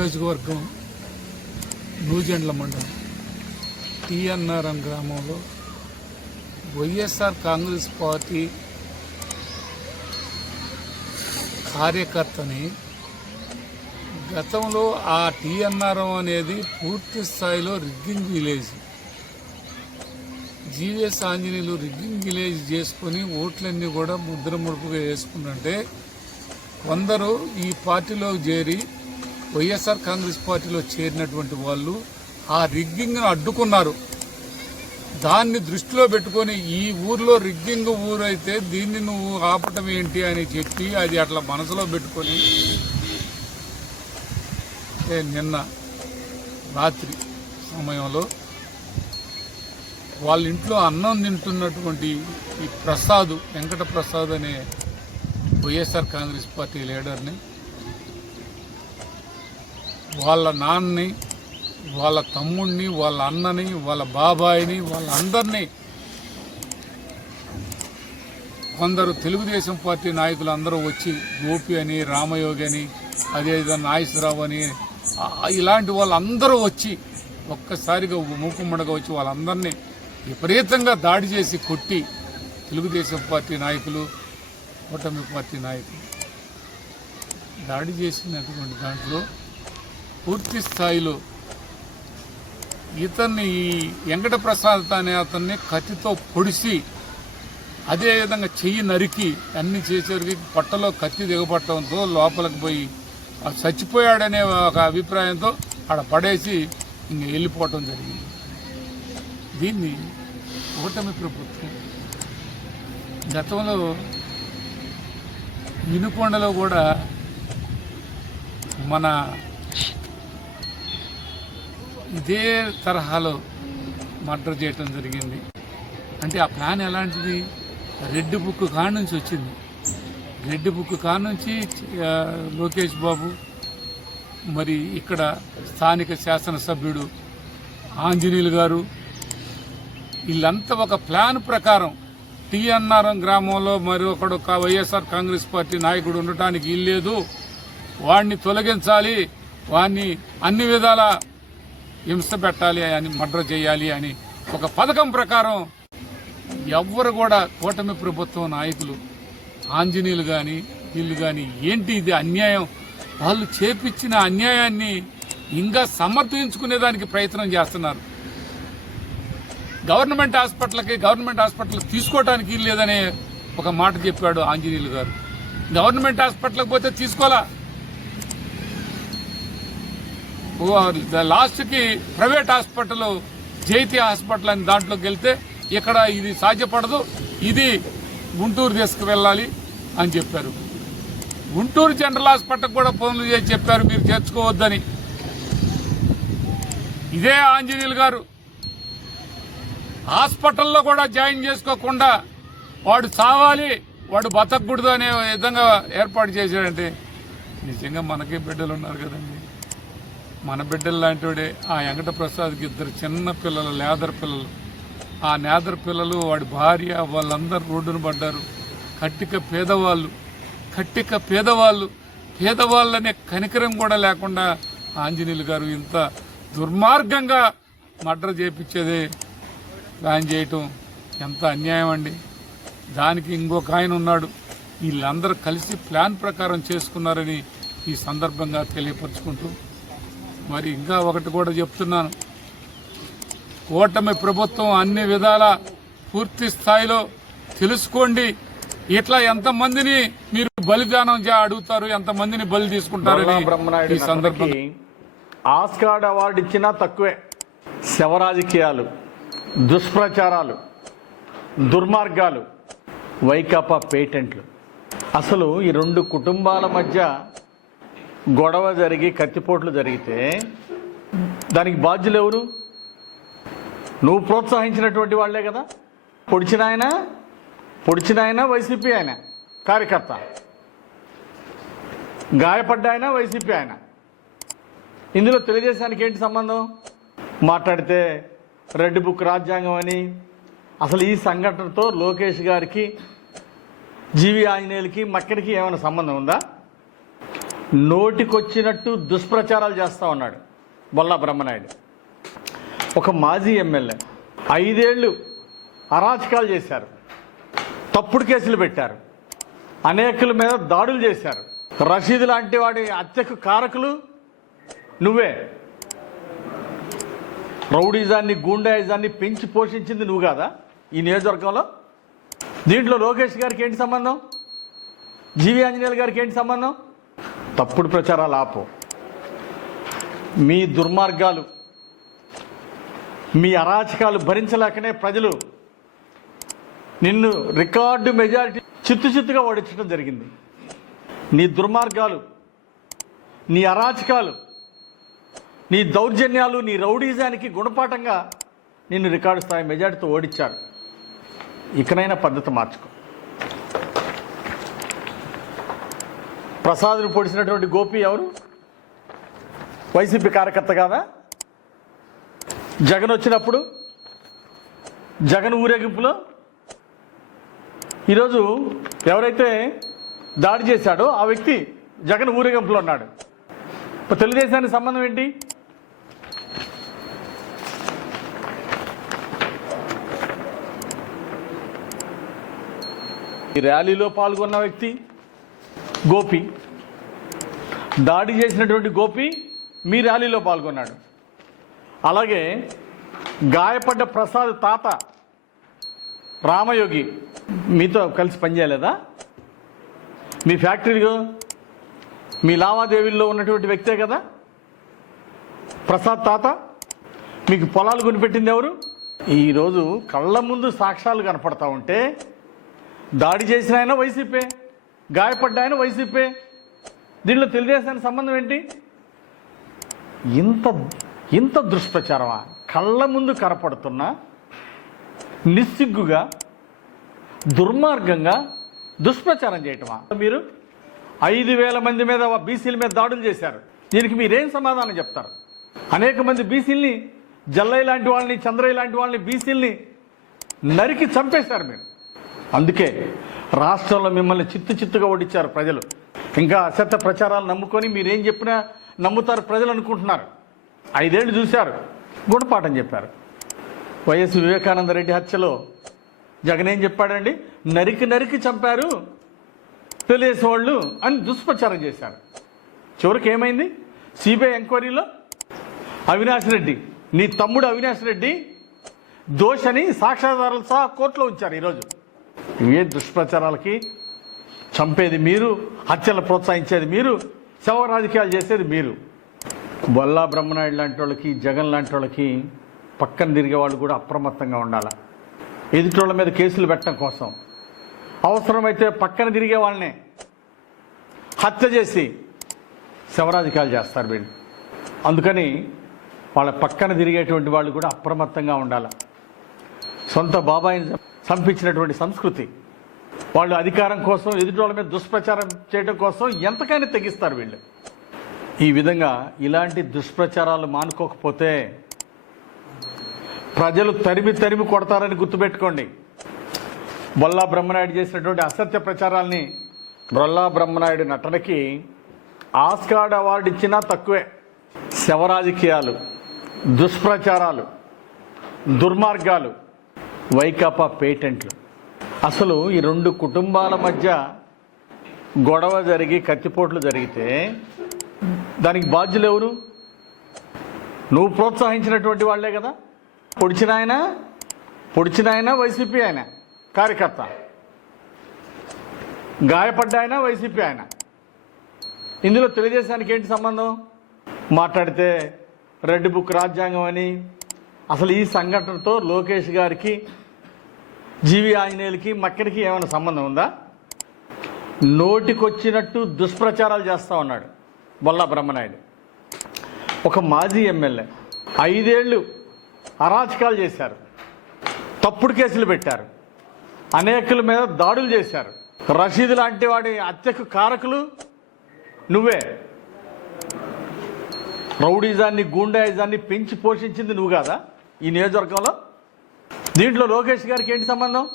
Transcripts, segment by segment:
నియోజకవర్గం నూజెండ్ల మండలం. టిఎన్ఆర్ఎం గ్రామంలో వైఎస్ఆర్ కాంగ్రెస్ పార్టీ కార్యకర్తని గతంలో ఆ టిఎన్ఆర్ఎం అనేది పూర్తి స్థాయిలో rigging village. GVS Anjaneyulu rigging village చేసుకొని ఓట్లన్నీ కూడా ముద్ర ముడుపుగా వేసుకుంటుంటే కొందరు ఈ పార్టీలో చేరి వైఎస్ఆర్ కాంగ్రెస్ పార్టీలో చేరినటువంటి వాళ్ళు ఆ రిగ్గింగ్ను అడ్డుకున్నారు. దాన్ని దృష్టిలో పెట్టుకొని ఈ ఊర్లో రిగ్గింగ్ ఊరైతే దీన్ని నువ్వు ఆపటం ఏంటి అని చెప్పి అది అట్లా మనసులో పెట్టుకొని నిన్న రాత్రి సమయంలో వాళ్ళ ఇంట్లో అన్నం తింటున్నటువంటి ఈ ప్రసాద్ వెంకట ప్రసాద్ అనే వైఎస్ఆర్ కాంగ్రెస్ పార్టీ లీడర్ని వాళ్ళ నాన్నని వాళ్ళ తమ్ముడిని వాళ్ళ అన్నని వాళ్ళ బాబాయిని వాళ్ళందరినీ కొందరు తెలుగుదేశం పార్టీ నాయకులు అందరూ వచ్చి గోపి అని రామయోగి అని అదేవిధంగా నాగేశ్వరరావు అని ఇలాంటి వాళ్ళందరూ వచ్చి ఒక్కసారిగా మూకుమ్మడగా వచ్చి వాళ్ళందరినీ విపరీతంగా దాడి చేసి కొట్టి తెలుగుదేశం పార్టీ నాయకులు కూటమి పార్టీ నాయకులు దాడి చేసినటువంటి దాంట్లో పూర్తి స్థాయిలో ఇతన్ని ఈ వెంకట ప్రసాద్ అనే అతన్ని కత్తితో పొడిసి అదేవిధంగా చెయ్యి నరికి అన్ని చేసేసరికి పొట్టలో కత్తి దిగబట్టడంతో లోపలికి పోయి చచ్చిపోయాడనే ఒక అభిప్రాయంతో ఆడ పడేసి ఇంక వెళ్ళిపోవటం జరిగింది. దీన్ని కూటమి ప్రభుత్వం గతంలో వినుకొండలో కూడా మన ఇదే తరహాలో మర్డర్ చేయటం జరిగింది. అంటే ఆ ప్లాన్ ఎలాంటిది? రెడ్ బుక్ కాడ నుంచి వచ్చింది. రెడ్ బుక్ కాడ నుంచి లోకేష్ బాబు మరి ఇక్కడ స్థానిక శాసనసభ్యుడు ఆంజనేయులు గారు వీళ్ళంతా ఒక ప్లాన్ ప్రకారం టీఎన్ఆర్ఎం గ్రామంలో మరి ఒకడు వైఎస్ఆర్ కాంగ్రెస్ పార్టీ నాయకుడు ఉండటానికి ఇల్లేదు వాడిని తొలగించాలి. వాడిని అన్ని విధాల హింస పెట్టాలి అని మర్డర్ చేయాలి అని ఒక పథకం ప్రకారం ఎవ్వరు కూడా కూటమి ప్రభుత్వం నాయకులు ఆంజనేయులు కానీ వీళ్ళు కానీ ఏంటి ఇది అన్యాయం? వాళ్ళు చేపించిన అన్యాయాన్ని ఇంకా సమర్థించుకునేదానికి ప్రయత్నం చేస్తున్నారు. గవర్నమెంట్ హాస్పిటల్కి గవర్నమెంట్ హాస్పిటల్ తీసుకోవడానికి లేదనే ఒక మాట చెప్పాడు ఆంజనేయులు గారు. గవర్నమెంట్ హాస్పిటల్కి పోతే తీసుకోవాలా? లాస్ట్కి ప్రైవేట్ హాస్పిటల్ జైతి హాస్పిటల్ అని దాంట్లోకి వెళ్తే ఇక్కడ ఇది సాధ్యపడదు ఇది గుంటూరు తీసుకువెళ్ళాలి అని చెప్పారు. గుంటూరు జనరల్ హాస్పిటల్ కూడా ఫోన్లు చేసి చెప్పారు మీరు చేర్చుకోవద్దని. ఇదే ఆంజనేయులు గారు. హాస్పిటల్లో కూడా జాయిన్ చేసుకోకుండా వాడు చావాలి వాడు బతకూడదు అనే విధంగా ఏర్పాటు చేశాడంటే నిజంగా మనకే బిడ్డలు ఉన్నారు కదండి. మన బిడ్డలు లాంటివాడే ఆ వెంకట ప్రసాద్కి ఇద్దరు చిన్న పిల్లలు లేదర్ పిల్లలు. ఆ నేదర్ పిల్లలు వాడి భార్య వాళ్ళందరూ రోడ్డున పడ్డారు. కట్టిక పేదవాళ్ళు కట్టిక పేదవాళ్ళు పేదవాళ్ళనే కనికరం కూడా లేకుండా ఆంజనేయులు గారు ఇంత దుర్మార్గంగా మర్డర్ చేపించేదే ప్లాన్ చేయటం ఎంత అన్యాయం అండి. దానికి ఇంకొక ఆయన ఉన్నాడు. వీళ్ళందరూ కలిసి ప్లాన్ ప్రకారం చేసుకున్నారని ఈ సందర్భంగా తెలియపరుచుకుంటూ మరి ఇంకా ఒకటి కూడా చెప్తున్నాను. కూటమి ప్రభుత్వం అన్ని విధాల పూర్తి స్థాయిలో తెలుసుకోండి. ఇట్లా ఎంతమందిని మీరు బలిదానం చే అడుగుతారు ఎంతమందిని బలి ఈ నటనకి ఆస్కార్డ్ అవార్డు ఇచ్చినా తక్కువే. శవ రాజకీయాలు దుష్ప్రచారాలు దుర్మార్గాలు వైకాపా పేటెంట్లు. అసలు ఈ రెండు కుటుంబాల మధ్య గొడవ జరిగి కత్తిపోట్లు జరిగితే దానికి బాధ్యులు ఎవరు? నువ్వు ప్రోత్సహించినటువంటి వాళ్ళే కదా? పొడిచిన ఆయన పొడిచిన ఆయన వైసీపీ ఆయన కార్యకర్త. గాయపడ్డ ఆయన వైసీపీ ఆయన. ఇందులో తెలుగుదేశానికి ఏంటి సంబంధం? మాట్లాడితే రెడ్ బుక్ రాజ్యాంగం అని. అసలు ఈ సంఘటనతో లోకేష్ గారికి జీవి ఆంజనేయులకి మక్కడికి ఏమైనా సంబంధం ఉందా? నోటికొచ్చినట్టు దుష్ప్రచారాలు చేస్తూ ఉన్నాడు బొల్లా బ్రహ్మనాయుడు. ఒక మాజీ ఎమ్మెల్యే ఐదేళ్ళు అరాచకాలు చేశారు తప్పుడు కేసులు పెట్టారు అనేకుల మీద దాడులు చేశారు. రషీద్ లాంటి వాడి హత్యకు కారకులు నువ్వే. రౌడీజాన్ని గూండాయిజాన్ని పెంచి పోషించింది నువ్వు కాదా ఈ నియోజకవర్గంలో? దీంట్లో లోకేష్ గారికి ఏంటి సంబంధం? జీవి ఆంజనేయులు గారికి ఏంటి సంబంధం? తప్పుడు ప్రచారాలు ఆపు. మీ దుర్మార్గాలు మీ అరాచకాలు భరించలేకనే ప్రజలు నిన్ను రికార్డు మెజారిటీ చిత్తు చిత్తుగా ఓడించడం జరిగింది. నీ దుర్మార్గాలు నీ అరాచకాలు నీ దౌర్జన్యాలు నీ రౌడీజానికి గుణపాఠంగా నిన్ను రికార్డు స్థాయి మెజార్టీతో ఓడించాడు ఇకనైనా పద్ధతి మార్చుకో. ప్రసాద్ను పొడిచినటువంటి గోపి ఎవరు? వైసీపీ కార్యకర్త కాదా? జగన్ వచ్చినప్పుడు? జగన్ ఊరేగింపులో? ఈరోజు ఎవరైతే దాడి చేశాడో ఆ వ్యక్తి జగన్ ఊరేగింపులో ఉన్నాడు. ఇప్పుడు తెలుగుదేశానికి సంబంధం ఏంటి? ఈ ర్యాలీలో పాల్గొన్న వ్యక్తి గోపి. దాడి చేసినటువంటి గోపి మీ ర్యాలీలో పాల్గొన్నాడు. అలాగే గాయపడ్డ ప్రసాద్ తాత రామయోగి మీతో కలిసి పనిచేయలేదా? మీ ఫ్యాక్టరీలో మీ లావాదేవీల్లో ఉన్నటువంటి వ్యక్తే కదా? ప్రసాద్ తాత మీకు పొలాలు కొనిపెట్టింది ఎవరు? ఈరోజు కళ్ళ ముందు సాక్ష్యాలు కనపడతా ఉంటే దాడి చేసిన ఆయన వైసీపీ. గాయపడ్డ ఆయన వైసీపీ. దీంట్లో తెలుగుదేశానికి సంబంధం ఏంటి? ఇంత ఇంత దుష్ప్రచారమా? కళ్ళ ముందు కనపడుతున్నా నిస్సిగ్గుగా దుర్మార్గంగా దుష్ప్రచారం చేయటమా? మీరు ఐదు వేల మంది మీద బీసీల మీద దాడులు చేశారు. దీనికి మీరేం సమాధానం చెప్తారు? అనేక మంది బీసీల్ని జల్లయ్య లాంటి వాళ్ళని చంద్రయ్య లాంటి వాళ్ళని బీసీల్ని నరికి చంపేశారు మీరు. అందుకే రాష్ట్రంలో మిమ్మల్ని చిత్తు చిత్తుగా ఓడించారు ప్రజలు. ఇంకా అసత్య ప్రచారాలు నమ్ముకొని మీరేం చెప్పినా నమ్ముతారు ప్రజలు అనుకుంటున్నారు. ఐదేళ్ళు చూశారు. గుణపాఠం చెప్పారు. వైఎస్ వివేకానంద రెడ్డి హత్యలో జగన్ ఏం చెప్పాడండి? నరికి నరికి చంపారు తెలుగుదేశం వాళ్ళు అని దుష్ప్రచారం చేశారు. చివరికి ఏమైంది సిబిఐ ఎంక్వైరీలో అవినాష్ రెడ్డి నీ తమ్ముడు అవినాష్ రెడ్డి దోషని సాక్ష్యాధారాలు సహా కోర్టులో ఉంచారు ఈరోజు. ఇవే దుష్ప్రచారాలకి చంపేది మీరు హత్యలు ప్రోత్సహించేది మీరు శవ రాజకీయాలు చేసేది మీరు. బొల్లా బ్రహ్మనాయుడు లాంటి వాళ్ళకి జగన్ లాంటి వాళ్ళకి పక్కన తిరిగే వాళ్ళు కూడా అప్రమత్తంగా ఉండాలి? ఎదుటోళ్ళ మీద కేసులు పెట్టడం కోసం. అవసరమైతే పక్కన తిరిగే వాళ్ళనే హత్య చేసి శవరాజకీయాలు చేస్తారు వీళ్ళు. అందుకని వాళ్ళ పక్కన తిరిగేటువంటి వాళ్ళు కూడా అప్రమత్తంగా ఉండాలి? సొంత బాబాయిని సంపించినటువంటి సంస్కృతి. వాళ్ళు అధికారం కోసం ఎదుటి వాళ్ళ మీద దుష్ప్రచారం చేయడం కోసం ఎంతకైనా తెగిస్తారు వీళ్ళు. ఈ విధంగా ఇలాంటి దుష్ప్రచారాలు మానుకోకపోతే ప్రజలు తరిమి తరిమి కొడతారని గుర్తుపెట్టుకోండి. బొల్లా బ్రహ్మనాయుడు చేసినటువంటి అసత్య ప్రచారాల్ని బొల్లా బ్రహ్మనాయుడు నటనకి ఆస్కార్డ్ అవార్డు ఇచ్చినా తక్కువే. శవరాజకీయాలు దుష్ప్రచారాలు దుర్మార్గాలు వైకాపా పేటెంట్లు. అసలు ఈ రెండు కుటుంబాల మధ్య గొడవ జరిగి కత్తిపోట్లు జరిగితే దానికి బాధ్యులు ఎవరు? నువ్వు ప్రోత్సహించినటువంటి వాళ్ళే కదా. పొడిచిన ఆయన పొడిచిన ఆయన వైసీపీ ఆయన కార్యకర్త. గాయపడ్డ ఆయన వైసీపీ ఆయన. ఇందులో తెలుగుదేశానికి ఏంటి సంబంధం? మాట్లాడితే రెడ్ బుక్ రాజ్యాంగం అని. అసలు ఈ సంఘటనతో లోకేష్ గారికి జీవి ఆంజనేయులకి మక్కడికి ఏమైనా సంబంధం ఉందా? నోటికొచ్చినట్టు దుష్ప్రచారాలు చేస్తూ ఉన్నాడు బొల్లా బ్రహ్మనాయుడు. ఒక మాజీ ఎమ్మెల్యే ఐదేళ్ళు అరాచకాలు చేశారు తప్పుడు కేసులు పెట్టారు అనేకుల మీద దాడులు చేశారు. రషీద్ లాంటి వాడి హత్యకు కారకులు నువ్వే. రౌడీజాన్ని గూండాయిజాన్ని పెంచి పోషించింది నువ్వు కాదా ఈ నియోజకవర్గంలో? దీంట్లో లోకేష్ గారికి ఏంటి సంబంధం?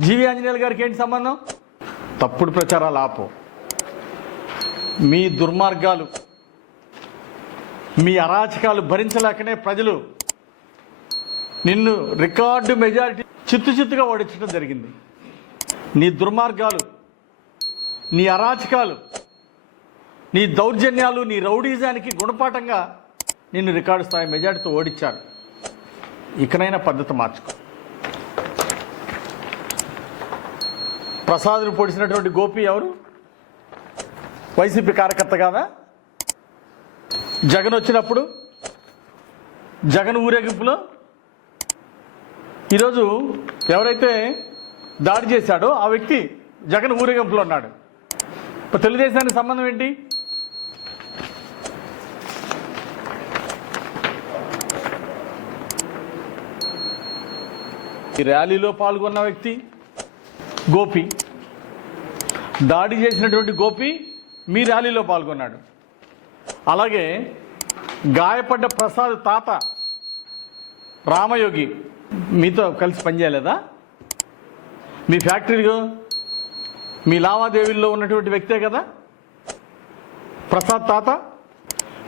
జీవి ఆంజనేయులు గారికి ఏంటి సంబంధం? తప్పుడు ప్రచారాలు ఆపు. మీ దుర్మార్గాలు మీ అరాచకాలు భరించలేకనే ప్రజలు నిన్ను రికార్డు మెజారిటీ చిత్తు చిత్తుగా ఓడించడం జరిగింది. నీ దుర్మార్గాలు నీ అరాచకాలు నీ దౌర్జన్యాలు నీ రౌడీజానికి గుణపాఠంగా నిన్ను రికార్డు స్థాయి మెజార్టీతో ఓడించారు. ఇకనైనా పద్ధతి మార్చుకో. ప్రసాద్ను పొడిచినటువంటి గోపి ఎవరు? వైసీపీ కార్యకర్త కాదా? జగన్ వచ్చినప్పుడు? జగన్ ఊరేగింపులో? ఈరోజు ఎవరైతే దాడి చేశాడో ఆ వ్యక్తి జగన్ ఊరేగింపులో ఉన్నాడు. ఇప్పుడు తెలుగుదేశానికి సంబంధం ఏంటి? ఈ ర్యాలీలో పాల్గొన్న వ్యక్తి గోపి. దాడి చేసినటువంటి గోపి మీ ర్యాలీలో పాల్గొన్నాడు. అలాగే గాయపడ్డ ప్రసాద్ తాత రామయోగి మీతో కలిసి పనిచేయలేదా? మీ ఫ్యాక్టరీలో మీ లావాదేవీల్లో ఉన్నటువంటి వ్యక్తే కదా? ప్రసాద్ తాత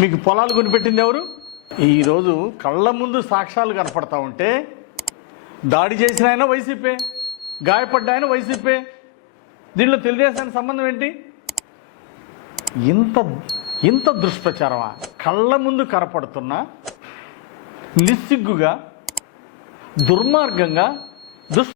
మీకు పొలాలు కొనిపెట్టింది ఎవరు? ఈరోజు కళ్ళ ముందు సాక్ష్యాలు కనపడతా ఉంటే దాడి చేసిన ఆయన వైసీపీ గాయపడ్డ ఆయన వైసీపీ. దీనిలో తెలుగుదేశానికి సంబంధం ఏంటి? ఇంత ఇంత దుష్ప్రచారమా? కళ్ళ ముందు కనపడుతున్నా నిస్సిగ్గుగా దుర్మార్గంగా దుష్